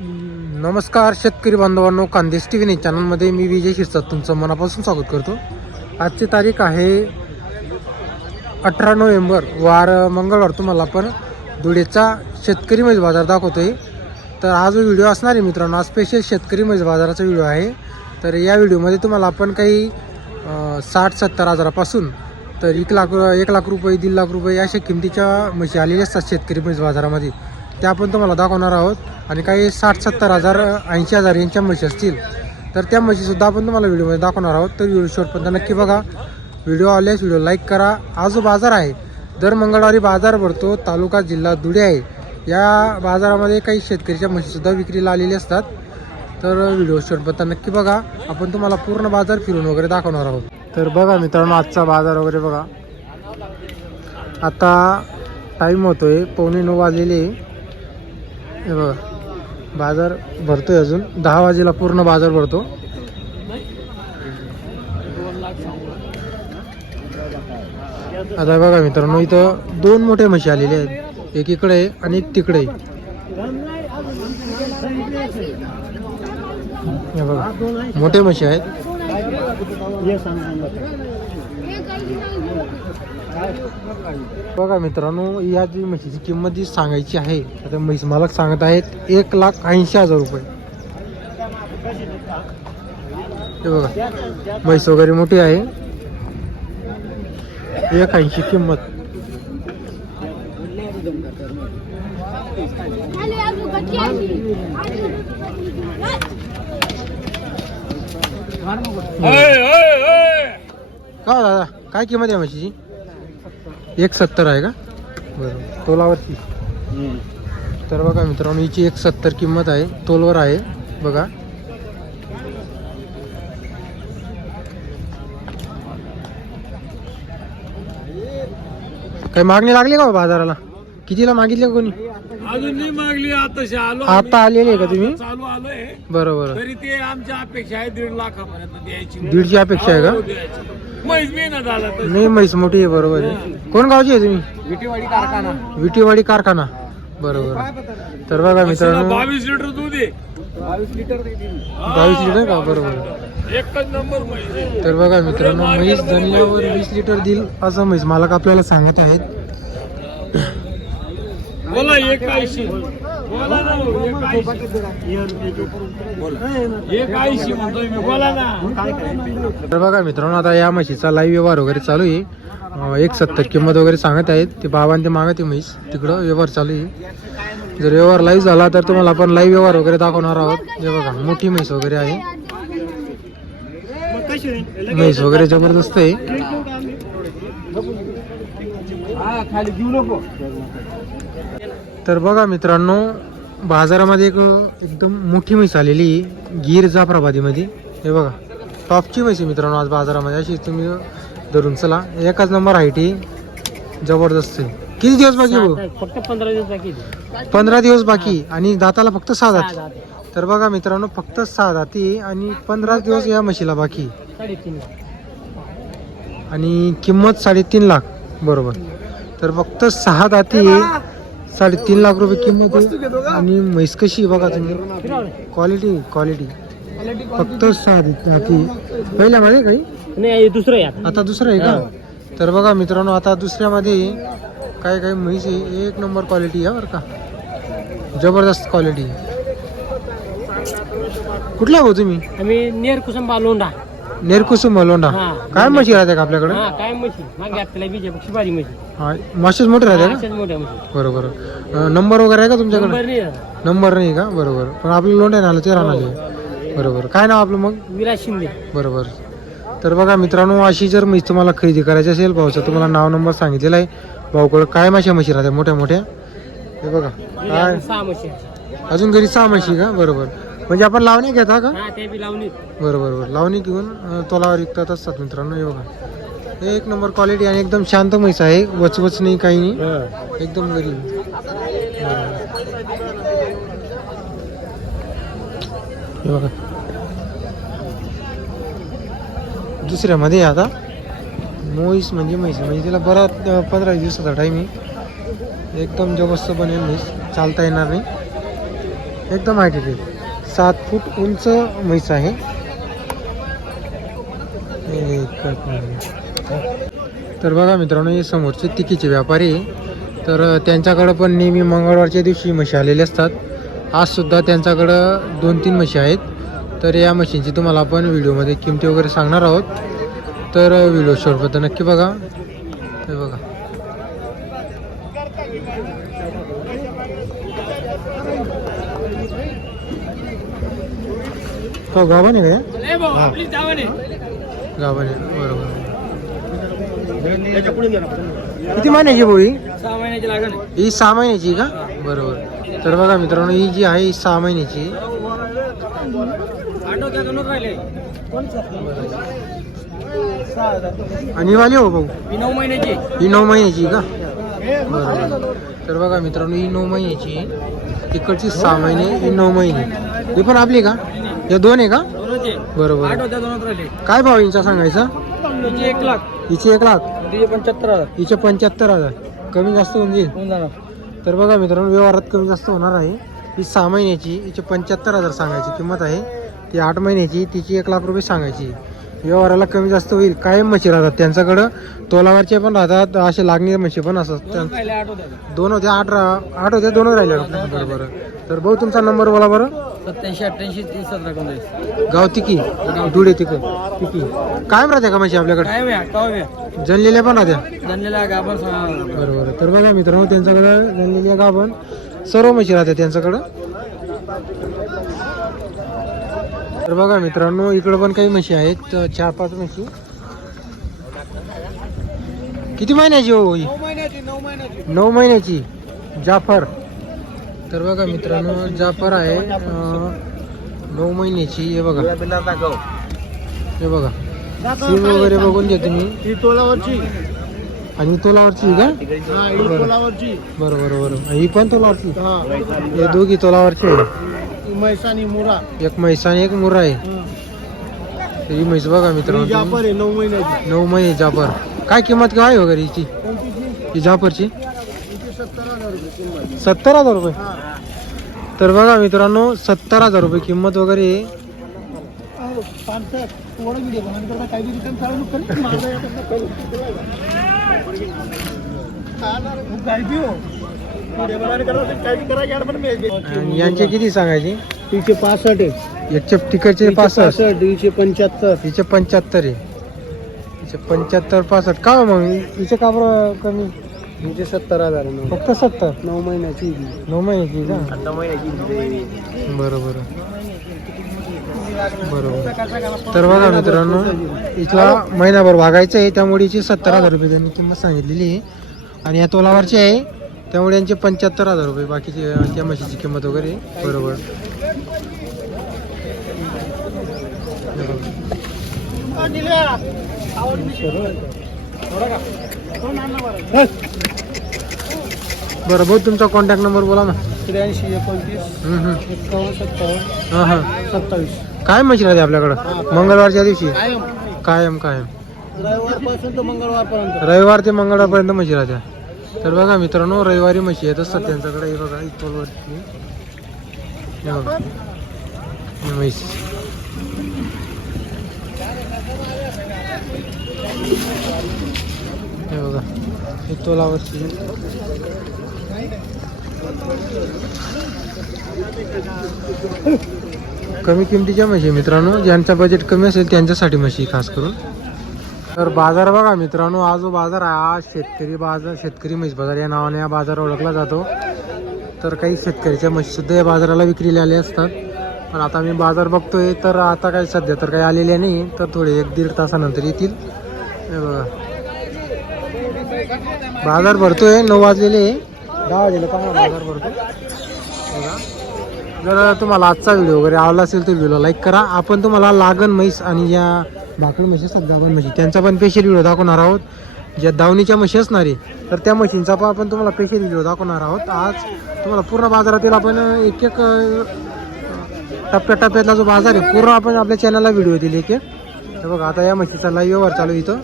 नमस्कार शेतकरी बांधवांनो कांदेश टी व्ही चॅनलमध्ये मी विजय शिरसाट तुमचं मनापासून स्वागत करतो. आजची तारीख आहे अठरा नोव्हेंबर. वार मंगळवार तुम्हाला आपण धुळेचा शेतकरी मैज बाजार दाखवतोय. तर हा जो व्हिडिओ असणार आहे मित्रांनो हा स्पेशल शेतकरी मैज बाजाराचा व्हिडिओ आहे. तर या व्हिडिओमध्ये तुम्हाला आपण काही साठ सत्तर हजारापासून तर एक लाख एक लाख रुपये दीड लाख रुपये अशा किमतीच्या म्हशी आलेल्या असतात शेतकरी मैज बाजारामध्ये. त्या आपण तुम्हाला दाखवणार आहोत. आणि काही साठ सत्तर हजार ऐंशी हजार यांच्या म्हशी असतील. तर त्या म्हशीसुद्धा आपण तुम्हाला व्हिडिओमध्ये दाखवणार आहोत. तर व्हिडिओ शेवटपर्यंत नक्की बघा. व्हिडिओ आल्यास व्हिडिओ लाईक करा. आज जो बाजार आहे. दर मंगळवारी बाजार भरतो. तालुका जिल्हा धुळे आहे. या बाजारामध्ये काही शेतकरीच्या म्हशीसुद्धा विक्रीला आलेली असतात. तर व्हिडिओ शेवटपर्यंत नक्की बघा. आपण तुम्हाला पूर्ण बाजार फिरून वगैरे दाखवणार आहोत. तर बघा मित्रांनो आजचा बाजार वगैरे बघा. आता टाईम होतोय. पावणे नऊ वाजलेले आहे. हे बघा. बाजार भरतोय अजून. दहा वाजेला पूर्ण बाजार भरतो. आता बघा मित्रांनो इथं दोन मोठे म्हशी आलेले आहेत. एक इकडे आहे आणि एक तिकडे हे बघा. मोठे म्हशी आहेत. बघा मित्रांनो या जी म्हशीची किंमत जी सांगायची आहे आता म्हैस मालक सांगत आहेत एक लाख ऐंशी हजार रुपये. हे बघा म्हैस वगैरे मोठी आहे. एक ऐंशी किंमत. का दादा? काय किंमत आहे म्हशीची? एक सत्तर आहे का? बरं तोलावरची तर बघा मित्रांनो हिची एक सत्तर किंमत आहे. तोलवर आहे बघा. काही मागणी लागली का हो बाजाराला? कितीला मागितले कोणी? अजून नाही मागली आताशी आलो आता आलेले आहे का तुम्ही? चालू आलोय. बरं बरं. तरी ते आमच्या अपेक्षा आहे दीड लाखापर्यंत द्यायची. दीडची अपेक्षा आहे का? मैच मी ना झाला तर नाही म्हैस मोठी आहे बरोबर आहे. कोण गावची आहे तुम्ही? विटीवाडी कारखाना. विटीवाडी कारखाना. बरोबर तर बघा मित्रांनो. बावीस लिटर दूध आहे. बावीस लिटर बावीस लिटर का? बरोबर एकच नंबर म्हैस. तर बघा मित्रांनो म्हैस जणल्यावर वीस लिटर देईल असं म्हैस मालक आपल्याला सांगत आहेत. बोला एक ऐंशी बोला ना एक ऐंशी एक म्हणतोय मी. बोला ना. तर बघा मित्रांनो आता या म्हशीचा लाईव्ह व्यवहार वगैरे चालू आहे. एक सत्तर किंमत वगैरे सांगत आहेत. ते बाबांनी ते मागत आहे म्हैस. तिकडं व्यवहार चालू आहे. जर व्यवहार लाईव्ह झाला तर तुम्हाला आपण लाईव्ह व्यवहार वगैरे दाखवणार आहोत. हे बघा मोठी म्हैस वगैरे आहे. म्हैस वगैरे जबरदस्त आहे. हा तर बघा मित्रांनो बाजारामध्ये एक एकदम मोठी म्हैस आलेली गीर जाफराबादीमध्ये. हे बघा टॉपची म्हैस आहे मित्रांनो आज बाजारामध्ये. अशी तुम्ही धरून चला. एकाच नंबर आहे. ती जबरदस्त आहे. किती दिवस बाकी? फक्त पंधरा दिवस बाकी पंधरा दिवस बाकी आणि दाताला फक्त सहा दात तर बघा मित्रांनो फक्त सहा दाती आहे आणि पंधरा दिवस या म्हशीला बाकी आहे. आणि किंमत साडेतीन लाख बरोबर. तर फक्त सहा दाती आहे. साडेतीन लाख रुपये किंमत आहे. आणि म्हैस कशी आहे बघा तुम्ही. क्वालिटी क्वालिटी फक्त सहा दाती पहिल्यामध्ये काही? नाही दुसरं आहे आता. दुसरं आहे का? तर बघा मित्रांनो आता दुसऱ्यामध्ये काय काय म्हैस आहे. एक नंबर क्वालिटी आहे बरं का. जबरदस्त क्वालिटी कुठला भाऊ तुम्ही? आम्ही नेर कुसंबा लोंढा नेरकुसुम हा. काय म्हशी राहते का आपल्याकडे? हा काय म्हशी? मागे आपल्याला बीजे म्हशी. हा मोठे राहते का? अशाच मोठ्या म्हशी. बरोबर. अं, नंबर वगैरे आहे का तुमच्याकडे? नंबर नाही. दादा. नंबर नाही का? बरोबर. पण आपलं लोंढे नालं ते राहणार बरोबर. काय नाव आपलं मग? विराज शिंदे. बरोबर. तर बघा मित्रांनो अशी जर म्हैस तुम्हाला खरेदी करायची असेल भाऊचा तुम्हाला नाव नंबर सांगितलेला आहे. भाऊकडे काय माशा म्हशी राहते मोठ्या मोठ्या. हे बघा. काय? सहा म्हशी आहेत. अजून घरी सहा म्हशी का? बरोबर. म्हणजे आपण लावणी घेता का? हा ते बी लावणी. बरोबर बरोबर लावणी घेऊन अं, तोलावर विकतात असतात मित्रांनो हे बघा. हे एक नंबर क्वालिटी आणि एकदम शांत म्हैस आहे. वचवच नाही काही नाही. एकदम गरीब. हे बघा. दुसऱ्यामध्ये आहे आता. मोईस म्हणजे म्हैस. आहे. म्हणजे तिला बराच अं, पंधरा दिवसाचा टाईम आहे. एकदम जबरदस्त बनेल म्हैस. चालता येणार नाही. एकदम आहे. सात फूट उंच म्हैस आहे. तर बघा मित्रांनो हे समोरचे तिकीचे व्यापारी तर त्यांच्याकडं पण नेहमी मंगळवारच्या दिवशी म्हशी आलेले असतात. आजसुद्धा त्यांच्याकडं दोन तीन म्हशी आहेत. तर या म्हशींची तुम्हाला आपण व्हिडिओमध्ये किमती वगैरे सांगणार आहोत. तर व्हिडिओ शेवटपर्यंत नक्की बघा. हे बघा. हो आहे का? आहे बरोबर. किती महिन्याची भाऊ ही? सहा महिन्याची लागण ही सहा महिन्याची का? बरोबर. तर बघा मित्रांनो ही जी आहे ही सहा महिन्याची. आणि वाली हो भाऊ? ही नऊ महिन्याची ही नऊ महिन्याची का? बरोबर. तर बघा मित्रांनो ही नऊ महिन्याची आहे. तिकडची सहा महिने ही नऊ महिने. ही पण आपली का? या दोन आहे का? बरोबर. काय भाव यांचा सांगायचा? एक लाख. हिचे एक लाख. तिचे पंच्याहत्तर हजार. हिचे पंच्याहत्तर हजार. कमी जास्त होऊन जाईल. तर बघा मित्रांनो व्यवहारात कमी जास्त होणार आहे. ही सहा महिन्याची हिचे पंच्याहत्तर हजार सांगायची किंमत आहे. ती आठ महिन्याची तिची एक लाख रुपये सांगायची. व्यवहाराला कमी जास्त होईल कायम म्हशी राहतात. त्यांच्याकडं तोलावरचे पण राहतात असे लागणारे म्हशी पण असतात. दोन होते आठ आठ होते दोन राहिले बरं बरं. तर भाऊ तुमचा नंबर बोला बरं. सत्याऐंशी अठ्ठ्याऐंशी तीस सतरा गाव तिकी. धुळे तिक तिकी. कायम राहते का म्हशी आपल्याकडे? जनलेल्या पण राहत्या. जनलेला गाभण सांगा बरोबर तर बघा मित्रांनो त्यांच्याकडं जनलेल्या गाभण सर्व म्हशी राहते त्यांच्याकडं. तर बघा मित्रांनो इकडं पण काही म्हशी आहेत. चार पाच म्हशी. किती महिन्याची हो नऊ महिन्याची जाफर. तर बघा मित्रांनो जाफर आहे. नऊ महिन्याची. हे बघा. हे बघा. सीम वगैरे बघून घ्या तुम्ही. ही तोलावरची. आणि तोलावरची का? बरोबर बरोबर ही पण तोलावरची. हे. दोघी तोलावरची आहे ही मुरा. एक म्हैस आणि एक मुरा आहे. ही. म्हैस बघा मित्रांनो. आहे नऊ महिन्याची. नऊ महिने जाफर. काय किंमत काय आहे वगैरे हिची? ही सत्तर हजार रुपये किंमत सत्तर हजार रुपये? तर बघा मित्रांनो सत्तर हजार रुपये किंमत वगैरे आहे. यांचे किती सांगायचे? तीनशे पासष्ट आहे. याचे तिकडचे पासष्ट. तीनशे पंच्याहत्तर. हिचे पंच्याहत्तर आहे. हिचे पंच्याहत्तर पासष्ट. का हो मग? हिचे का बरं कमी? तीनशे सत्तर हजार फक्त सत्तर? नऊ महिन्याची नऊ महिन्याची का? बरोबर बरोबर तर बघा मित्रांनो इथला महिनाभर भागायचं आहे. त्यामुळे हिची सत्तर हजार रुपये त्यांनी किंमत सांगितलेली आहे. आणि या तोलावरची आहे. त्यामुळे यांचे पंच्याहत्तर हजार रुपये बाकीची त्या म्हशीची किंमत वगैरे. बरोबर. बरं भाऊ तुमचा कॉन्टॅक्ट नंबर बोला ना. त्र्याऐंशी एकोणतीस सत्तावन्न हां हां. सत्तावीस. काय म्हशी राहते आपल्याकडं? मंगळवारच्या दिवशी? कायम. कायम रविवारपासून तर मंगळवारपर्यंत. रविवार ते मंगळवारपर्यंत म्हशी राहत्या. तर बघा मित्रांनो रविवारी म्हशी येत असतात त्यांच्याकडे. हे बघा इथवरती हे बघा. ही हे बघा ही कमी किमतीच्या म्हशी मित्रांनो. ज्यांचा बजेट कमी असेल त्यांच्यासाठी म्हशी खास करून. तर बाजार बघा मित्रांनो हा जो बाजार आहे हा शेतकरी बाजार शेतकरी म्हैस बाजार या नावाने हा बाजार ओळखला जातो. तर काही शेतकऱ्याच्या म्हशी सुद्धा या बाजाराला विक्रीला आले असतात. पण आता मी बाजार बघतोय तर आता काही सध्या तर काही आलेल्या नाही तर थोडे एक दीड तासानंतर येतील. बघा. बाजार भरतोय नऊ वाजलेले आहे. दहा वाजेला का बाजार भरतो जर तुम्हाला आजचा व्हिडिओ वगैरे आवडला असेल तर व्हिडिओ लाईक करा. आपण तुम्हाला लागण म्हैस आणि या भाकड म्हशी असतात गाभण म्हशी त्यांचा पण स्पेशल व्हिडिओ दाखवणार आहोत. ज्या दावणीच्या म्हशी असणार आहे तर त्या म्हशींचा पण आपण तुम्हाला स्पेशल व्हिडिओ दाखवणार आहोत. आज तुम्हाला पूर्ण बाजारातील आपण एक एक टप्प्याटप्प्यातला जो बाजार आहे पूर्ण आपण आपल्या चॅनलला व्हिडिओ दिले एक एक तर बघा आता या म्हशीचा लाईव्ह व्यवहार चालू इथं.